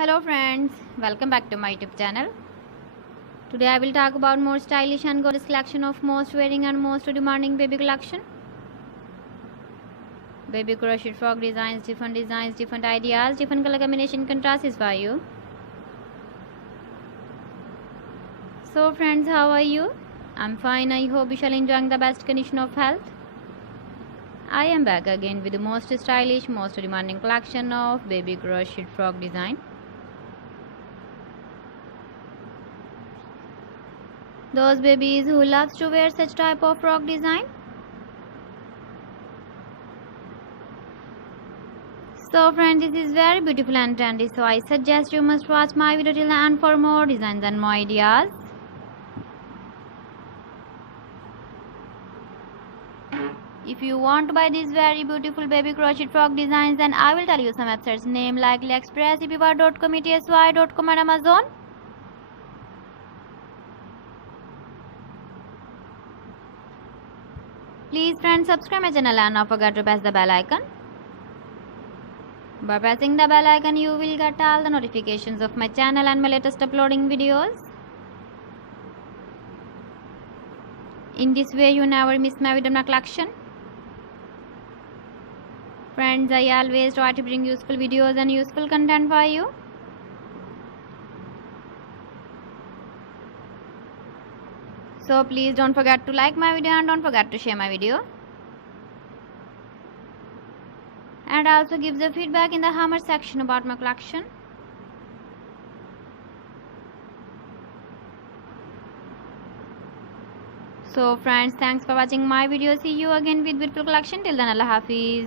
Hello friends, welcome back to my YouTube channel. Today I will talk about more stylish and gorgeous collection of most wearing and most demanding baby collection. Baby crochet frock designs, different ideas, different color combination contrasts for you. So friends, how are you? I'm fine. I hope you shall enjoying the best condition of health. I am back again with the most stylish, most demanding collection of baby crochet frock design. Those babies who loves to wear such type of frock design. So friends, this is very beautiful and trendy, so I suggest you must watch my video till the end for more designs and more ideas. If you want to buy these very beautiful baby crochet frock designs, then I will tell you some websites name like AliExpress, eBay.com, ETSY.com and Amazon. Please friends, subscribe my channel and not forget to press the bell icon. By pressing the bell icon, you will get all the notifications of my channel and my latest uploading videos. In this way, you never miss my video collection. Friends, I always try to bring useful videos and useful content for you. So please don't forget to like my video and don't forget to share my video. And also give the feedback in the comment section about my collection. So friends, thanks for watching my video. See you again with beautiful collection. Till then, Allah Hafiz.